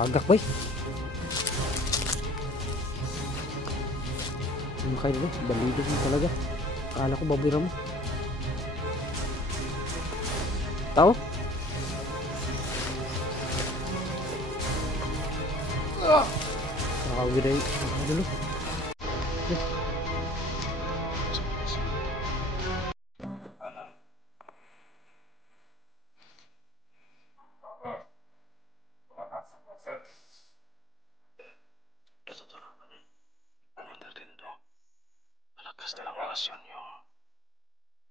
Tagak boy. Ano kayo ba? Balido mo talaga. Akala ko babira mo. Tao? Nakawira yung dulo.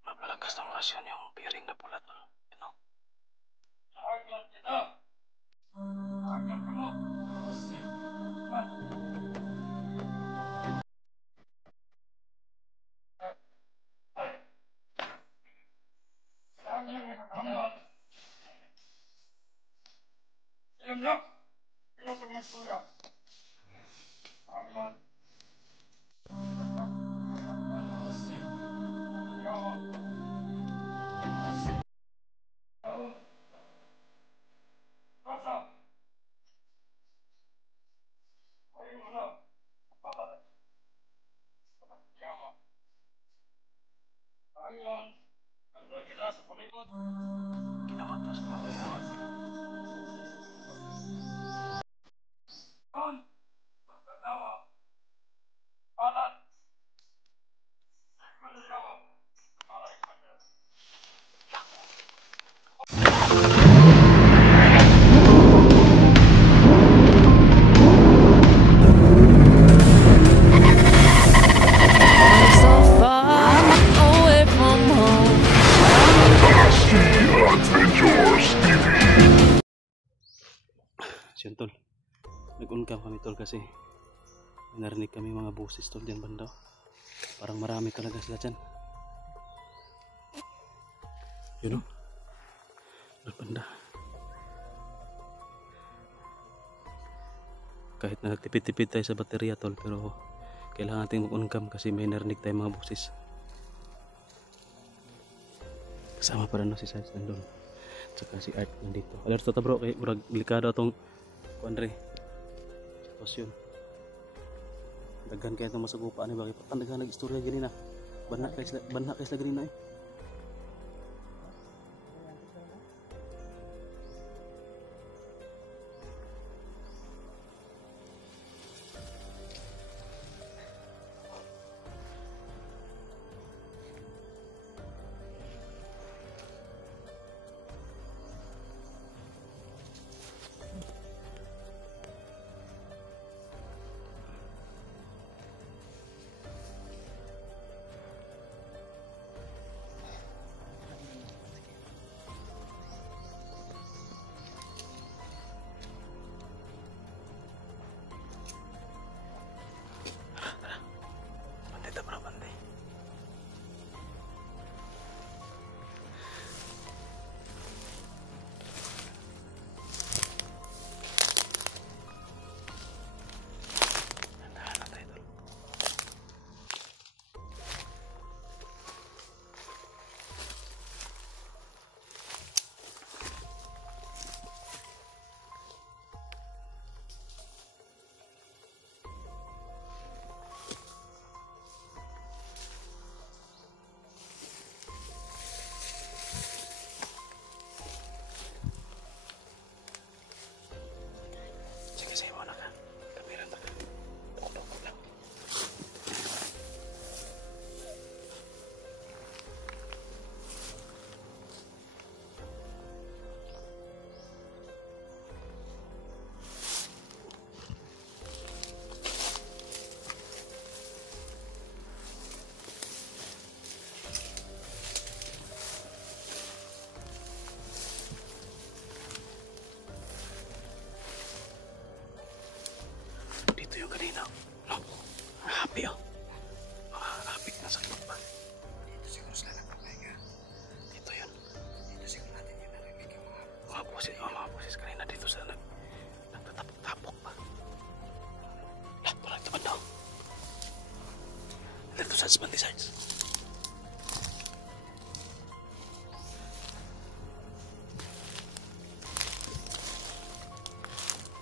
Mapalakas ng orasyon yung piring na pula tol. You know? Siyan tol, nag-uncam kami tol kasi narinig kami mga busis tol dyan banda. Parang marami talaga sila dyan. Yun o, banda. Kahit na nagtipid-tipid tayo sa baterya tol, pero kailangan natin mag-uncam kasi may narinig tayo mga busis. Kasama pa rin si Sarge nandun, tsaka si Art nandito. Alerto ta bro, kay murag delikado atong Andre sitwasyon. Daghan kaya itong masagupaan ni bakit patang daghan nag-istorya gini na. Banha kay sila gini na eh. Husband decides.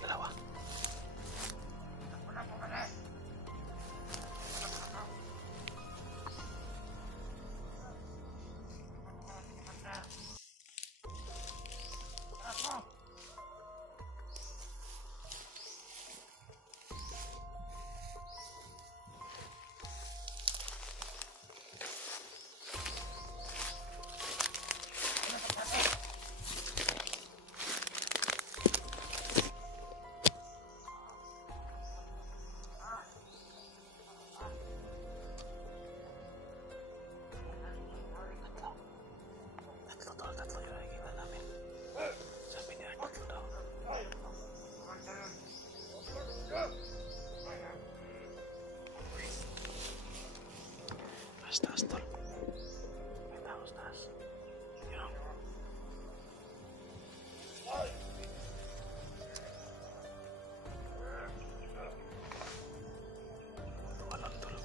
Dalawa. taas tol. May tao sa taas. Yun o. Walang tol.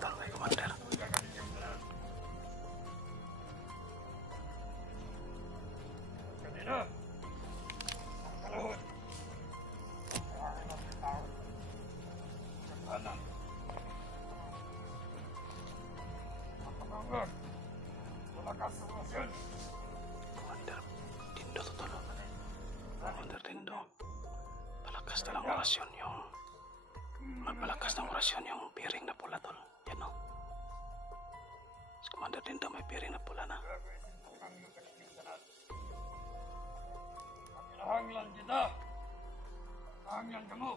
Tol, may commander. Commander Dindo to tol. Commander Dindo. Palakas na lang orasyon yung magpalakas ng orasyon yung piring na pula tol. Yan o. Si Commander Dindo may piring na pula na. Hanglan kita. Hanglan kamu.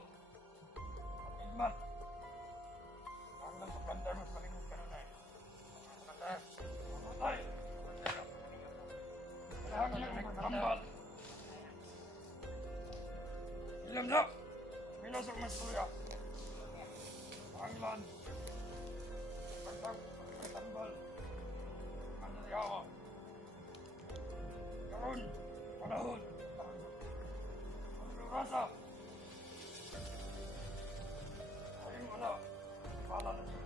Hanglan. Hanglan pagkandar mo palingon ka na. Hanglan. Patay. Hanglan nagtambal. Ilam na. Minasok mas tuya. Hanglan. Pagtambal. Mandaryawa. Karon. Panahon. Rasa. Ayun wala. Pala na niyo.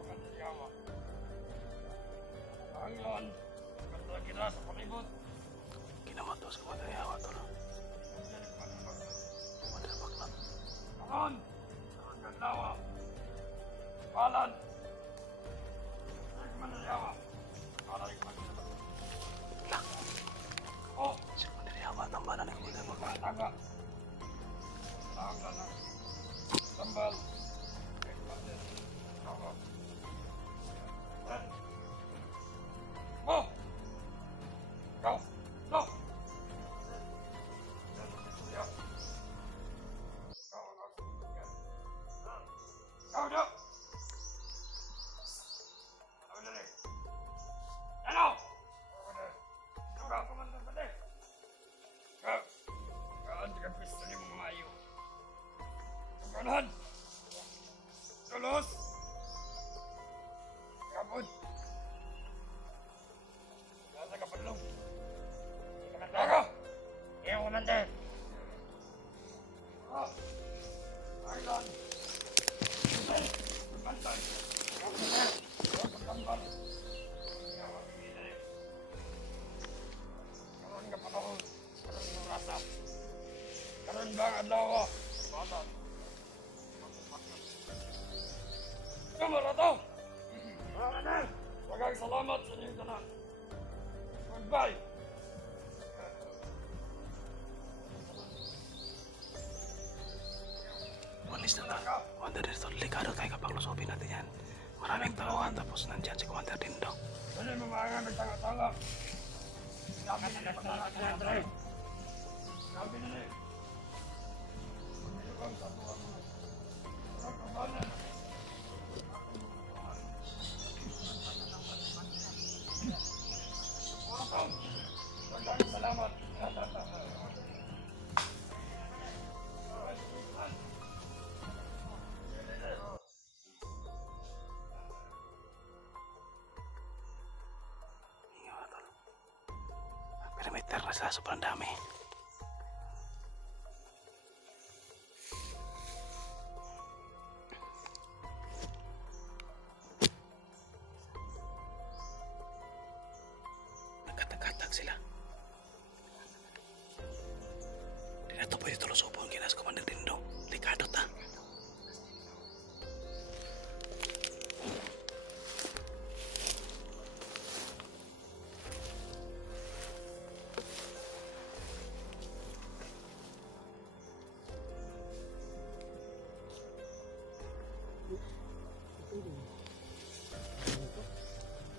Pagkandalyawa. Hanglan. Ganda kita sa palibot. Kinamatos Commander Yawa tol. Commander Bakla. Karon. Pagkandalyawa. Palan. Pagkandalyawa. Pala rin pagkandalyawa. Lang. Oh. Si Commander Yawa tambalan ni Commander Bakla. Taga. Hanglan na. Tambal. Oh! Go! Go! Go, go! Ano? Go! Go! Kaan ka pisto ni mga mayo. Tugunan! Tulos! Kapod! Kasa ka padlong! Taga! Iyong kumante! Ah! Aylan! Bantay! Pagkambal! Karoon ka panahon! Karoon ng rasa! Karoon ba ang adlaw ko? Batan! Kamarato! Magang salamat sa inyong tanan! Goodbye! Walis na tol. Commander Dindo, ligado tayo kapag lusubin natin yan. Maraming tauhan tapos nandyan si Commander Dindo. Ano yung mga nagtanga-tanga? Sabi na nagtanga ka, Andre. Sabi na rin. Pag-ibang sa tuwa mo. Ang kabanan. Welcome. Maraming salamat. Iya tol. Perimeter na sila sobrang dami. Nagkatag-katag sila. Di na to pwede tulusubon kina sa Commander Dindo. Ligado ta.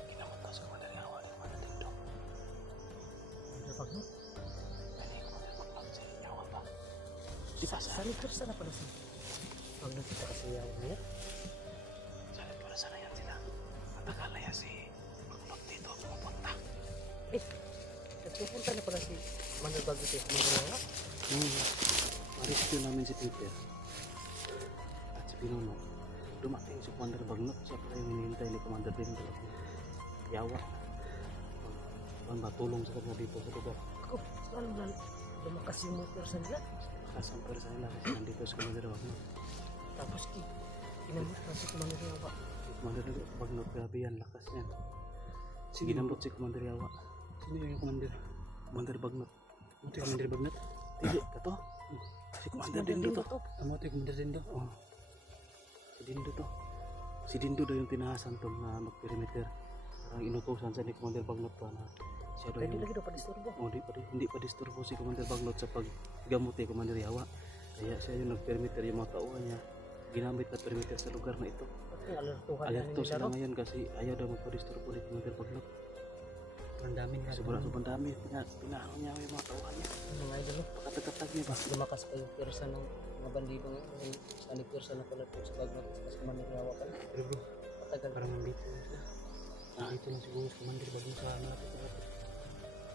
Kinamata sa Commander Yawa ni Commander Dindo. Bakla? Dali Commander Bakla sa Yawa pa. Di ba? Sa likod sana pala siya. Pag nakita kasi yaw niya. Salit para sana yan sila. Matagal na Nagpupunta na pala si Manuel Bagot eh. Manila. Rescue namin si Peter at si Pinuno. Dumating si Commander Bagnot. Siya pala yung hinihintay ni Commander Dindo. Yawa. Tulong sa kanya dito sa lugar. Ako, saan lang lumakas yung motor sa nila. Kasampar sa nila kasi nandito si Commander Bagnot. Tapos kinamot na si Commander Yawa. Si Commander Bagnot, grabe yan, lakas yan. Ginambot si Commander Yawa. Sino yung Commander? Commander Bagnot. Ito yung Commander Bagnot? Dili, kato. Si Commander Dindo to. Ano ito yung Commander Dindo? Oh. Si Dindo to. Si Dindo daw yung tinahasan to na mag-perimeter. Parang inutusan sa ni Commander Bagnot pa na siya daw Hindi yung... lagi daw pa-disturbo. Oh, hindi pa disturbo si Commander Bagnot sa paggamot ni Commander Yawa. Kaya siya yung nag-perimeter yung mga tauhan niya. Ginamit na perimeter sa lugar na ito. Alertuhan Alerto nila sila ro. ngayon kasi ayaw daw magpa-disturbo ni Commander Bagnot. Ang dami nga. Sobrang dami. Pinahon niya yung mga tauhan niya. Ano nga idol? Pakatatag niya ba? Lumakas pa yung pwersa ng mga bandido ngayon. Sa pwersa na pala po sa Bagnot. Sa Commander Yawa pa. Pero bro, patagal. Parang nandito na sila. Nandito lang siguro sa Commander Bagnot sa malapit.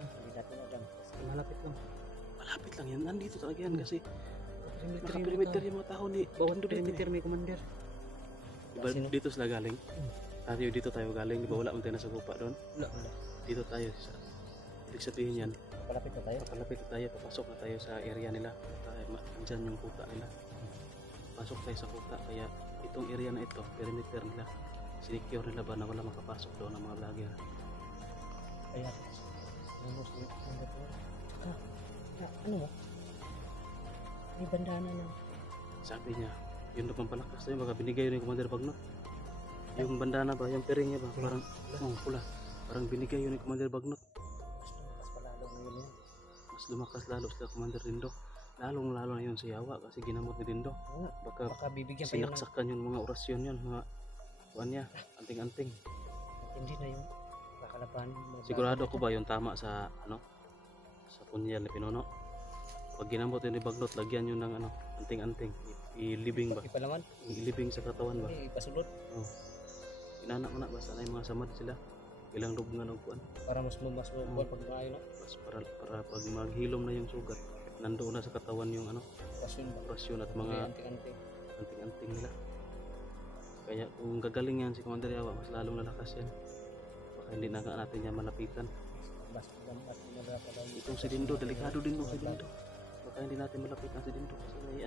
Hindi natin alam. Malapit lang. Malapit lang yan. Nandito talaga yan kasi naka-perimeter yung mga tao ni Bawando dito. Perimeter may Commander. Diba, dito sila galing. Dito tayo galing. Diba wala mong tayo nasa gupa doon? Wala. Dito tayo. Ibig sabihin yan. Palapit na tayo. Papalapit na tayo. Papasok na tayo sa area nila. Andyan yung kuta nila. Pasok tayo sa kuta. Kaya itong area na ito, perimeter nila. Sinicure nila ba na wala makapasok doon ng mga vlogger. Kaya ano mo? May bandana na. Sabi niya, yun na pampalakas tayo. Baka binigay yun yung Commander Bagnot. Yung bandana ba, yung piring niya ba? Parang pula. Parang binigay yun yung Commander Bagnot. Mas lumakas lalo sila Commander Dindo. Lalong-lalo na yun si Yawa kasi ginamot ni Dindo. Baka bibigyan pa yun. sinaksakan yung mga orasyon yun. Mga kuwan niya, anting-anting. Hindi na yung kakalaban. Sigurado ko ba yung tama sa sa punyal ni Pinuno? Pag ginamot yun ni Bagnot, lagyan yun ng anting-anting. Ilibing ba? Ipalaman? Ilibing sa katawan ba? Ipasulot. Oh. Inanak na basta na yung mga samad sila. Ilang loob nga ng kuwan. Para mas mabal pag maayo na. Para pag maghilom na yung sugat, nandoon na sa katawan yung operasyon at mga anting-anting nila. Kaya kung gagaling yan si Commander Yawa, mas lalong lalakas yan. Baka hindi na natin yan malapitan. Itong si Dindo, delikado din si Dindo. Baka hindi natin malapitan si Dindo kasi may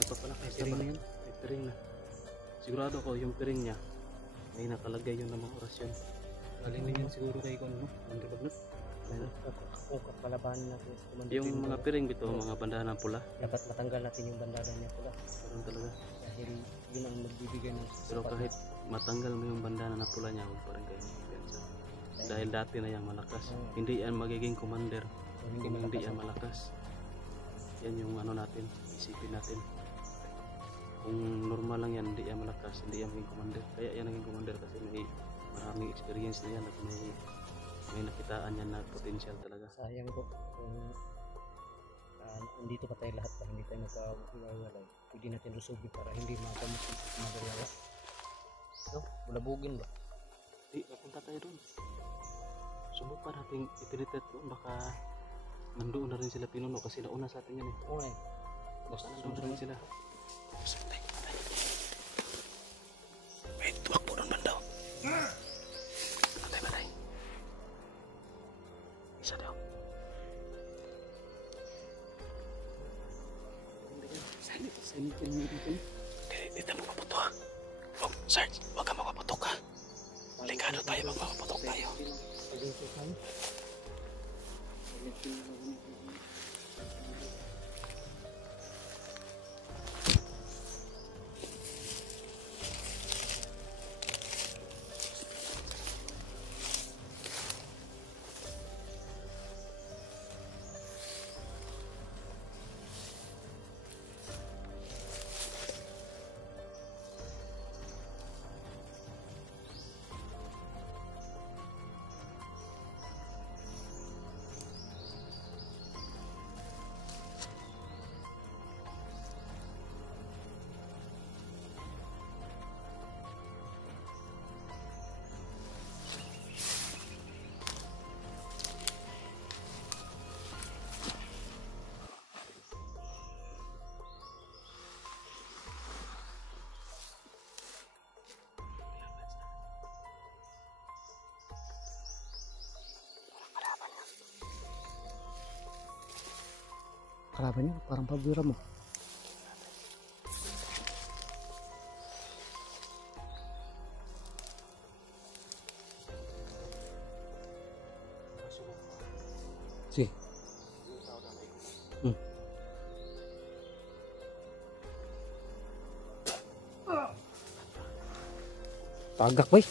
nagpapalakas na pala. May piring na. Sigurado ko yung piring niya may nakalagay yun ng mga orasyon. Galing din yun siguro kay Kono, Commander Bagnot. Kung kakalabanin natin sa Commander Yung Dindo, mga piring dito, mga bandana pula. dapat matanggal natin yung bandana niya pula. Parang talaga. Dahil yun ang magbibigay ng Pero kahit matanggal mo yung bandana na pula niya, huwag pa rin kayo magpensa. Dahil dati na yung malakas. Hindi yan magiging commander kung hindi yan malakas. Yan yung natin, isipin natin. Kung normal lang yan, hindi yan malakas, hindi yan maging commander. Kaya yan naging commander kasi may maraming experience na yan at may nakitaan yan na potential talaga. sayang po kung andito pa tayo lahat para hindi tayo magkahiwalay. Pwede natin lusubin para hindi makamot yung Commander Yawa. So, bulabugin ba? Di, napunta tayo doon. Subukan natin ipinitet doon, baka nandoon na rin sila Pinuno kasi nauna sa atin yan eh. Oo nga eh. Basta nandoon na rin sila. Santay. Wait, tumakbo doon man daw. Patay. Isa daw. Sanit ka nyo dito. Dito mo maputo ha. Oh, Sarge, huwag ka makaputok ha. Ligado tayo, magpapaputok tayo. Pag-ito tayo. kalaban yun, parang pabira mo. Sige. Tagak ba eh?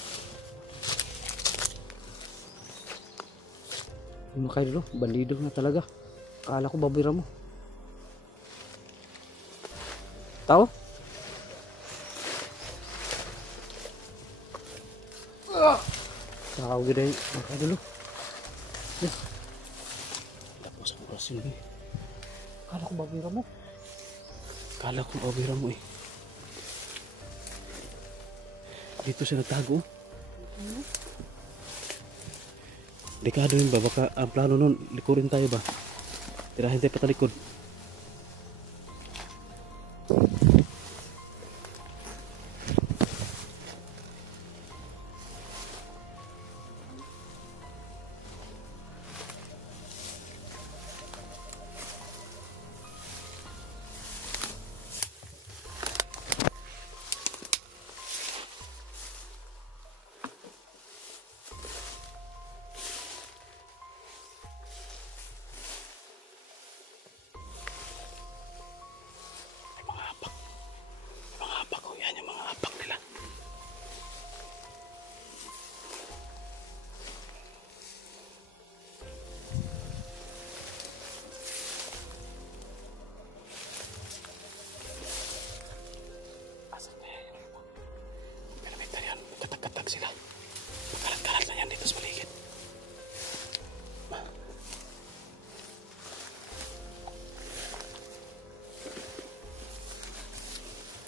Ano kayo dito? Bandido na talaga. Akala ko babira mo. Tao? Tao gila yung mga kayo dito. Yes. Tapos ang oras yun eh. Akala ko babira mo. Akala ko babira mo eh. Dito siya nagtago. Dekado yun ba? Baka ang plano nun, likurin tayo ba? Tirahin tayo patalikod. Yan yung mga apak nila. Asan na yan? Pinamitan yan. Katak-katak sila. Kalat-kalat na yan dito sa paligid.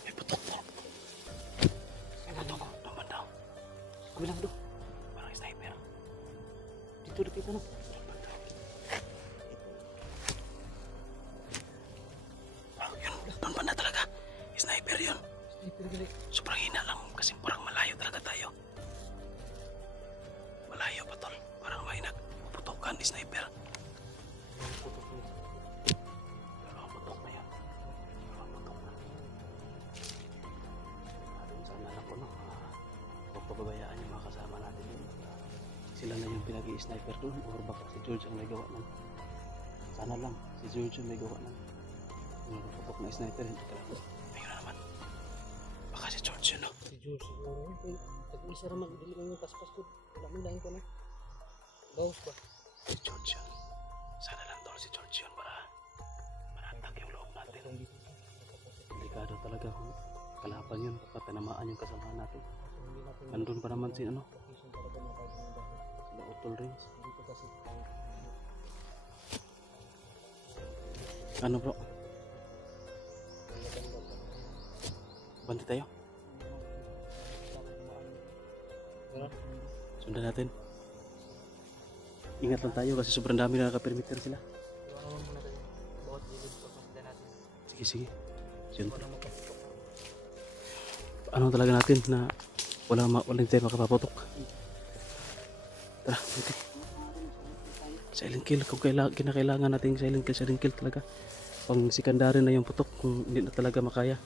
May putok po. Kabilang doon. Parang sniper. Dito no. Oh, yun. Doon banda talaga. Sniper yun. Sniper gali. Sobrang hina lang kasi parang malayo talaga tayo. Malayo pa tol. Parang may nagpuputokan ni sniper. Dalawang putok na yan. Dalawang putok na. Sana lang po no. Huwag pababayaan yung mga kasama natin yun. Sila na yung pinag-i-sniper doon or baka si George ang may gawa nun. Sana lang si George ang may gawa nun. Yung nagputok na sniper yun. Ayun na naman. Baka si George yun no. Si George siguro. Tag-isa naman. Dili ko yung paspas ko. Wala mo lahin ko na. Bawas ba? Si George yun. Sana lang tol si George yun para manatag yung loob natin. Delikado talaga kung kalaban yun. Baka tanamaan yung kasama natin. Nandun pa naman si ano? Sila Utol Rings. Ano bro? Banti tayo? Sundan natin. Ingat lang tayo kasi sobrang dami na naka-perimeter sila. Sige, sige. Siyempre. Ano talaga natin na walang tayo makapaputok. Tara, buti. Silent kill. Kung kinakailangan natin silent kill talaga. Pang secondary na yung putok kung hindi na talaga makaya.